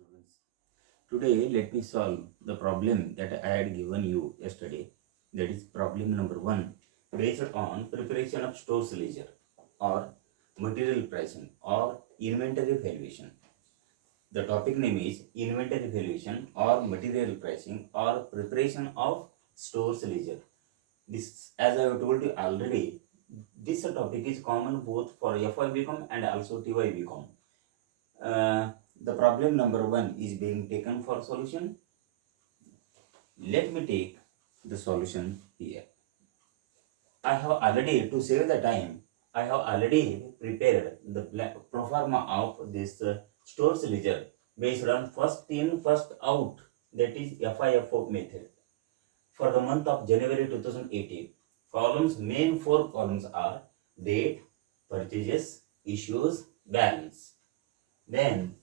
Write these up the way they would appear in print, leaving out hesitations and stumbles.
students. Today let me solve the problem that I had given you yesterday. That is problem number 1 based on preparation of stores ledger or material pricing or inventory valuation. The topic name is inventory valuation or material pricing or preparation of stores ledger. This, as I have told you already, this topic is common both for FY and also TY uh, the problem number 1 is being taken for solution. Let me take the solution here. I have already, to save the time, I have already prepared the pro forma of this stores ledger based on first in, first out, that is FIFO method. For the month of January 2018, main 4 columns are date, purchases, issues, balance. Then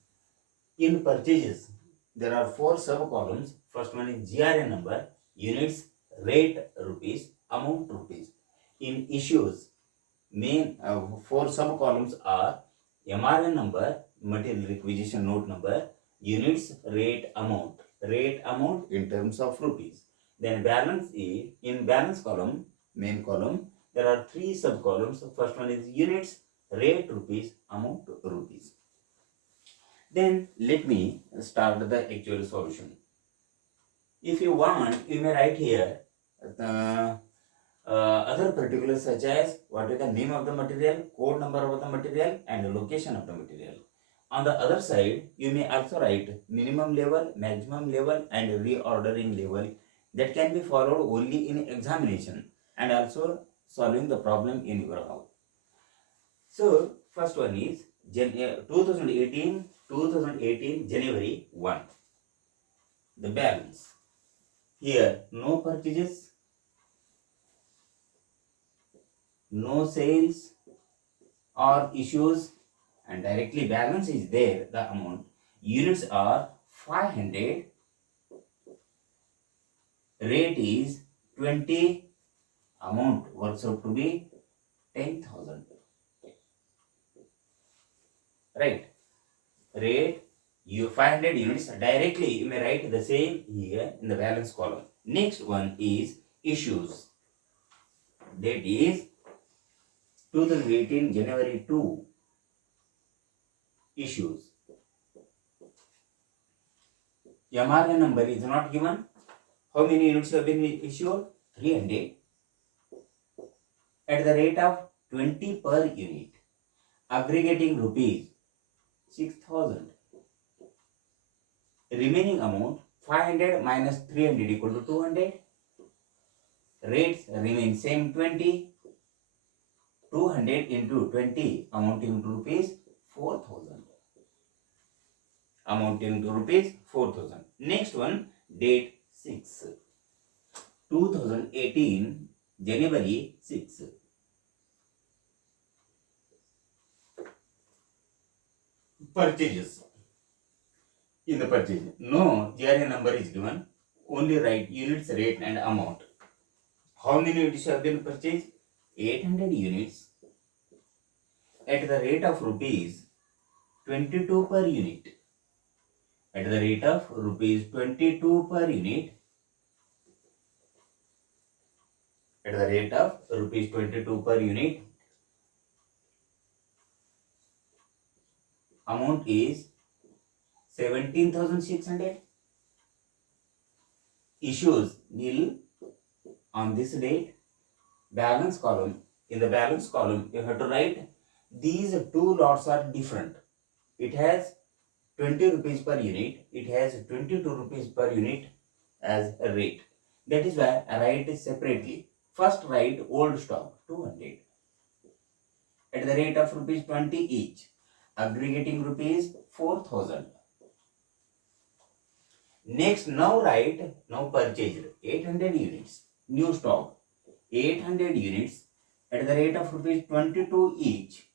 in purchases, there are 4 sub columns. First one is GRN number, units, rate rupees, amount rupees. In issues, main 4 sub columns are MRN number, material requisition note number, units, rate amount in terms of rupees. Then balance is in balance column, main column, there are 3 sub columns. First one is units, rate rupees, amount rupees. Then let me start the actual solution. If you want, you may write here other particulars such as what is the name of the material, code number of the material, and location of the material. On the other side, you may also write minimum level, maximum level, and reordering level that can be followed only in examination and also solving the problem in your house. So, first one is 2018 January 1. The balance. Here, no purchases, no sales or issues, and directly balance is there, the amount. Units are 500, rate is 20, amount works out to be 10,000. Right? Rate, 500 units, directly you may write the same here in the balance column. Next one is issues. That is 2018 January 2 issues. MRN number is not given. How many units have been issued? 300 at the rate of 20 per unit, aggregating rupees 6,000. Remaining amount 500 minus 300 equal to 200. Rates remain same 20. 200 into 20 amounting to rupees 4,000. Amounting to rupees 4,000. Next one, date 6. 2018 January 6. Purchases. In the purchase, no GRA number is given. Only write units, rate and amount. How many units have been purchased? 800 units at the rate of rupees 22 per unit. At the rate of rupees 22 per unit. At the rate of rupees 22 per unit. Amount is 17,600. Issues nil on this date. Balance column. In the balance column, you have to write these two lots are different. It has 20 rupees per unit. It has 22 rupees per unit as a rate. That is why I write it separately. First write old stock 200 at the rate of rupees 20 each, aggregating rupees 4,000. Next, now write now purchased 800 units, new stock 800 units at the rate of rupees 22 each,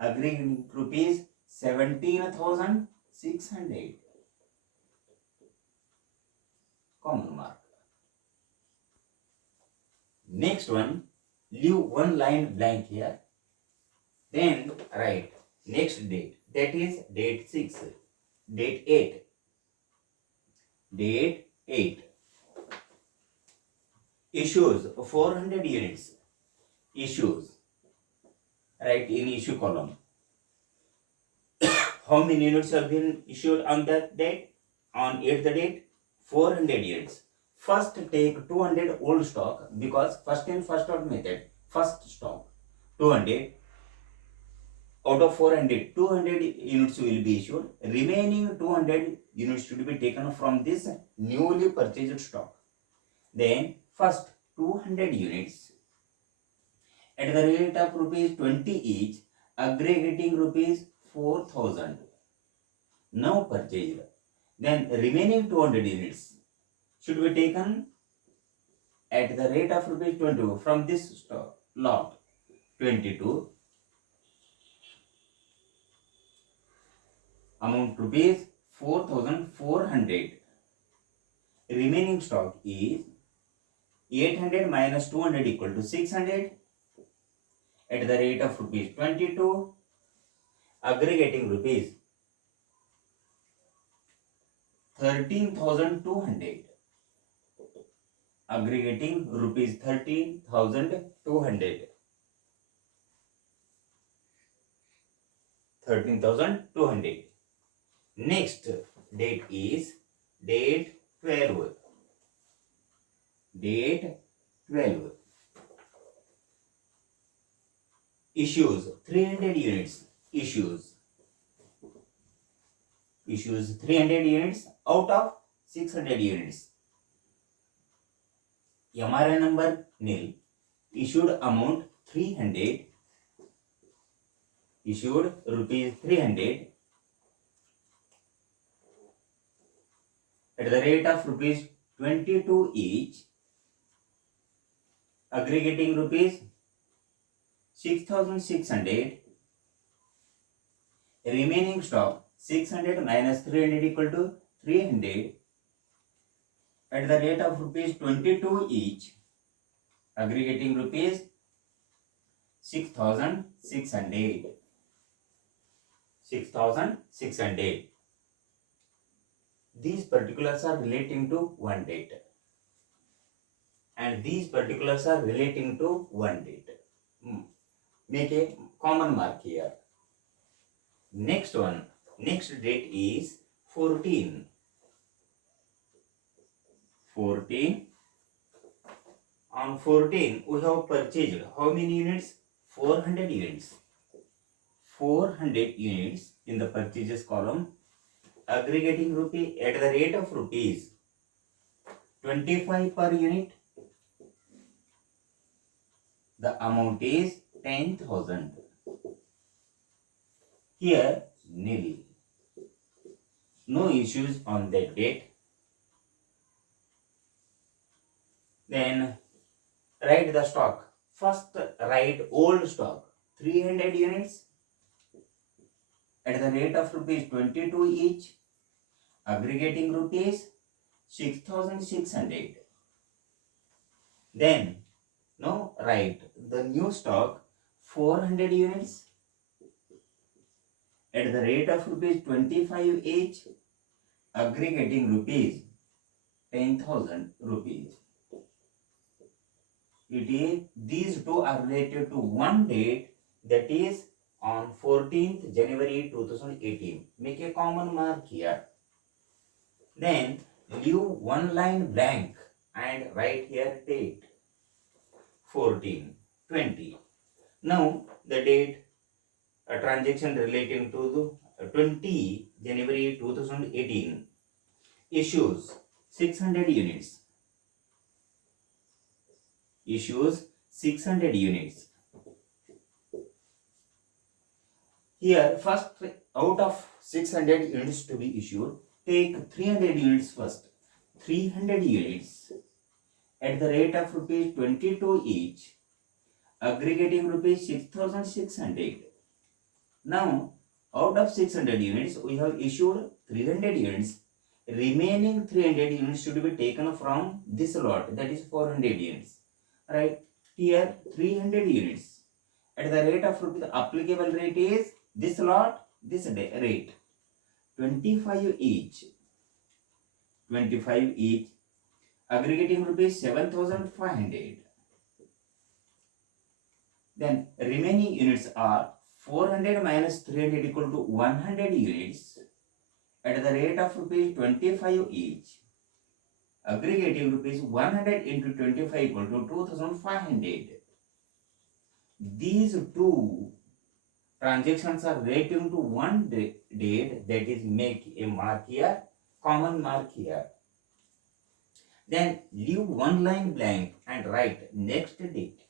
aggregating rupees 17,600. Common mark. Next one, leave one line blank here. Then write next date, that is date 6, date 8. Date 8. Issues 400 units. Issues. Write in issue column. How many units have been issued on that date? On 8th date? 400 units. First take 200 old stock, because first in first out method. First stock 200. Out of 400, 200 units will be issued. Remaining 200 units should be taken from this newly purchased stock. Then first 200 units at the rate of rupees 20 each, aggregating rupees 4,000 now purchased. Then remaining 200 units should be taken at the rate of rupees 22 from this stock lot. 22 amount rupees 4,400. Remaining stock is 800 minus 200 equal to 600 at the rate of rupees 22, aggregating rupees 13,200. Aggregating rupees 13,200. 13,200. Next date is date 12. Date 12. Issues 300 units. Issues 300 units out of 600 units. MRI number nil. Issued amount 300. Issued rupees 300 at the rate of rupees 22 each, aggregating rupees 6,600. Remaining stock 600 minus 300 equal to 300 at the rate of rupees 22 each, aggregating rupees 6,600. 6,600. These particulars are relating to one date, and these particulars are relating to one date. Make a common mark here. Next one, next date is 14. 14. On 14, we have purchased how many units? 400 units. 400 units in the purchases column, aggregating rupee at the rate of rupees 25 per unit. The amount is 10,000. Here nil. No issues on that date. Then write the stock. First write old stock 300 units at the rate of rupees 22 each, aggregating rupees 6,600. Then now write the new stock 400 units at the rate of rupees 25 each, aggregating rupees 10,000 rupees. It is, these two are related to one date, that is on 14th January 2018. Make a common mark here. Then leave one line blank and write here date 14, 20. Now the date, a transaction relating to the 20 January 2018. Issues 600 units. Issues 600 units. Here first, out of 600 units to be issued, take 300 units first. 300 units at the rate of rupees 22 each, aggregating rupees 6,600. Now out of 600 units we have issued 300 units. Remaining 300 units should be taken from this lot, that is 400 units. Right here 300 units at the rate of rupees, applicable rate is this lot, this rate 25 each. 25 each, aggregating rupees 7,500. Then remaining units are 400 minus 300 equal to 100 units at the rate of rupees 25 each, aggregating rupees 100 into 25 equal to 2,500. These two transactions are relating to one date, that is make a mark here, common mark here. Then leave one line blank and write next date.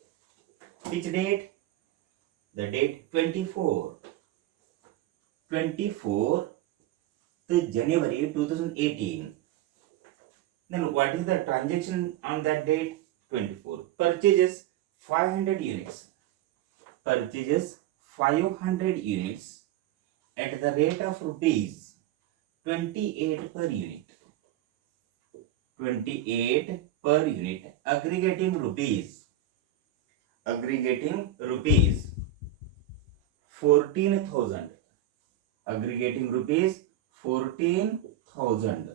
Which date? The date 24 January 2018. Then what is the transaction on that date? 24. Purchases 500 units. Purchases 500 units at the rate of rupees 28 per unit. 28 per unit, aggregating rupees 14,000. Aggregating rupees 14,000.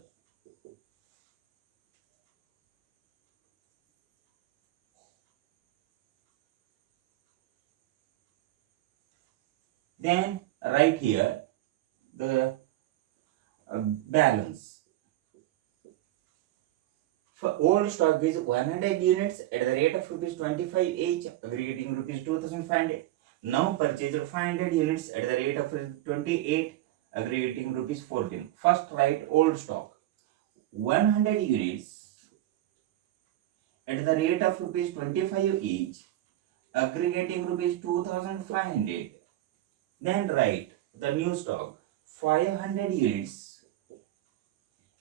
Then write here the balance. For old stock is 100 units at the rate of rupees 25 each, aggregating rupees 2,500. Now purchased 500 units at the rate of 28, aggregating rupees 14. First write old stock. 100 units at the rate of rupees 25 each, aggregating rupees 2,500. Then write the new stock. 500 units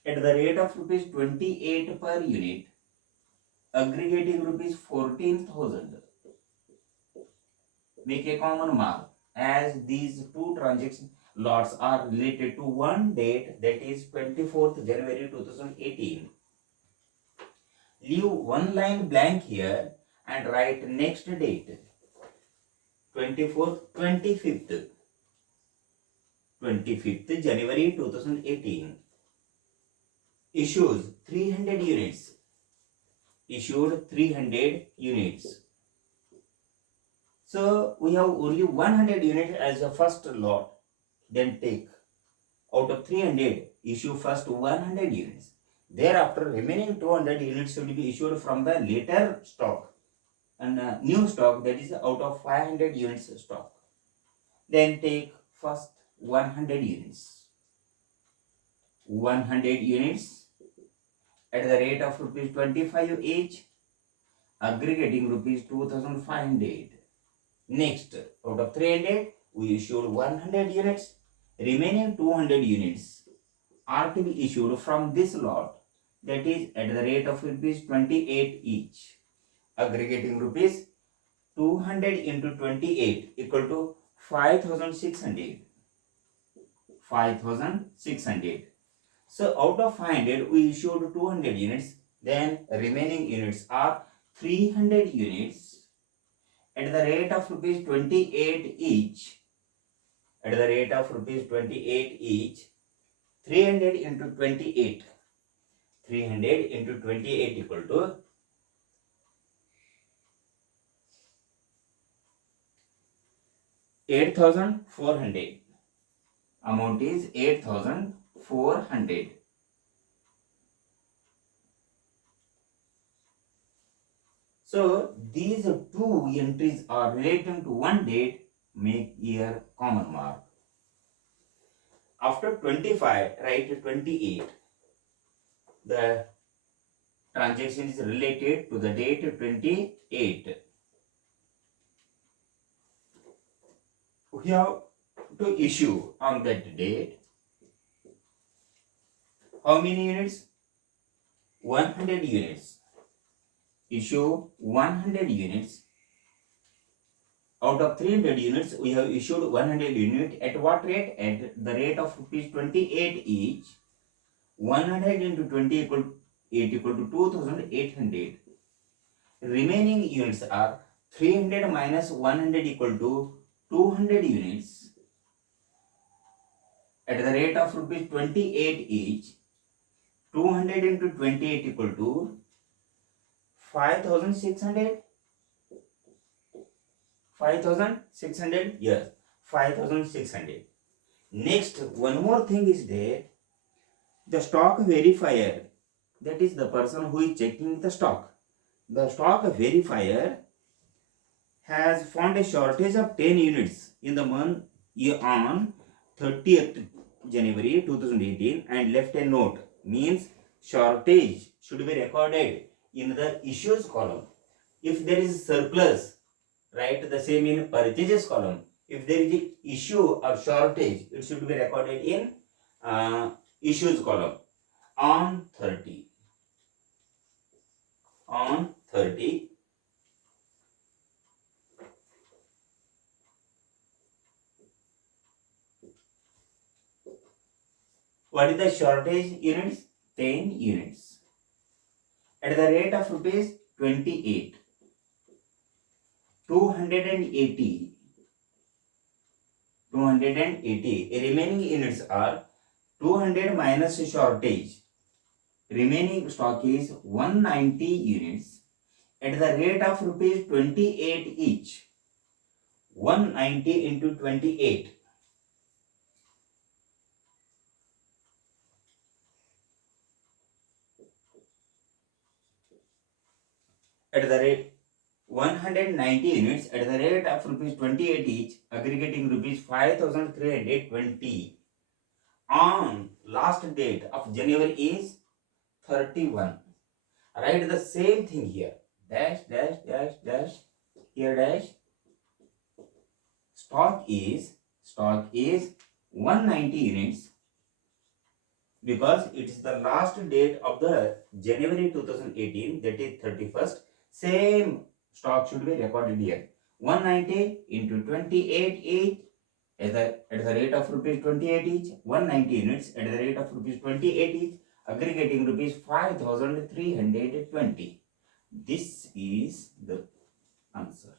at the rate of rupees 28 per unit, aggregating rupees 14,000. Make a common mark, as these two transaction lots are related to one date, that is 24th January 2018. Leave one line blank here and write next date 24th 25th January 2018. Issues 300 units. Issued 300 units. So we have only 100 units as a first lot. Then take out of 300, issue first 100 units. Thereafter, remaining 200 units should be issued from the later stock and new stock, that is out of 500 units stock. Then take first 100 units. 100 units at the rate of rupees 25 each, aggregating rupees 2,500. Next, out of 300, we issued 100 units. Remaining 200 units are to be issued from this lot, that is at the rate of rupees 28 each, aggregating rupees 200 into 28 equal to 5,600. 5,600. So out of 500, we issued 200 units. Then remaining units are 300 units at the rate of rupees 28 each. At the rate of rupees 28 each, 300 into 28. 300 into 28 equal to 8,400. Amount is 8,400. So these two entries are relating to one date. Make here common mark. After 25, write 28. The transaction is related to the date 28. We have to issue on that date how many units? 100 units. Issue 100 units. Out of 300 units, we have issued 100 units. At what rate? At the rate of rupees 28 each. 100 into 20 equal to 2,800. Remaining units are 300 minus 100 equal to 200 units at the rate of rupees 28 each. 200 into 28 equal to 5600. 5600, yes, 5600. Next, one more thing is there. The stock verifier, that is the person who is checking the stock. The stock verifier has found a shortage of 10 units in the month on 30th January 2018 and left a note. Means shortage should be recorded in the issues column. If there is surplus, write the same in purchases column. If there is an issue or shortage, it should be recorded in issues column. On 30, what is the shortage units? 10 units. At the rate of rupees 28, 280. Remaining units are 200 minus shortage. Remaining stock is 190 units at the rate of rupees 28 each. 190 into 28. At the rate 190 units at the rate of rupees 28 each, aggregating rupees 5320 on last date of January is 31. Write the same thing here. Dash, dash, dash, dash. Here dash. Stock is 190 units because it is the last date of the January 2018, that is 31st. Same stock should be recorded here. 190 into 28 each at the rate of rupees 28 each. 190 units at the rate of rupees 28 each, aggregating rupees 5320. This is the answer.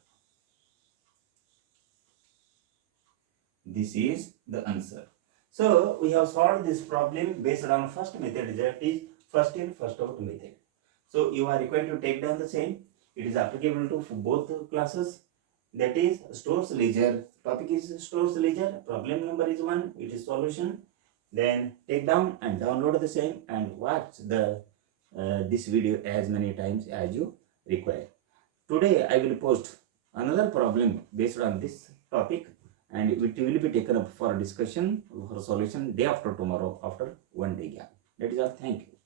This is the answer. So we have solved this problem based on first method, that is first in first out method. So you are required to take down the same. It is applicable to both classes, that is stores ledger. Topic is stores ledger. Problem number is 1. It is solution. Then take down and download the same and watch the this video as many times as you require. Today I will post another problem based on this topic, and it will be taken up for discussion for solution day after tomorrow after one day gap. That is all. Thank you.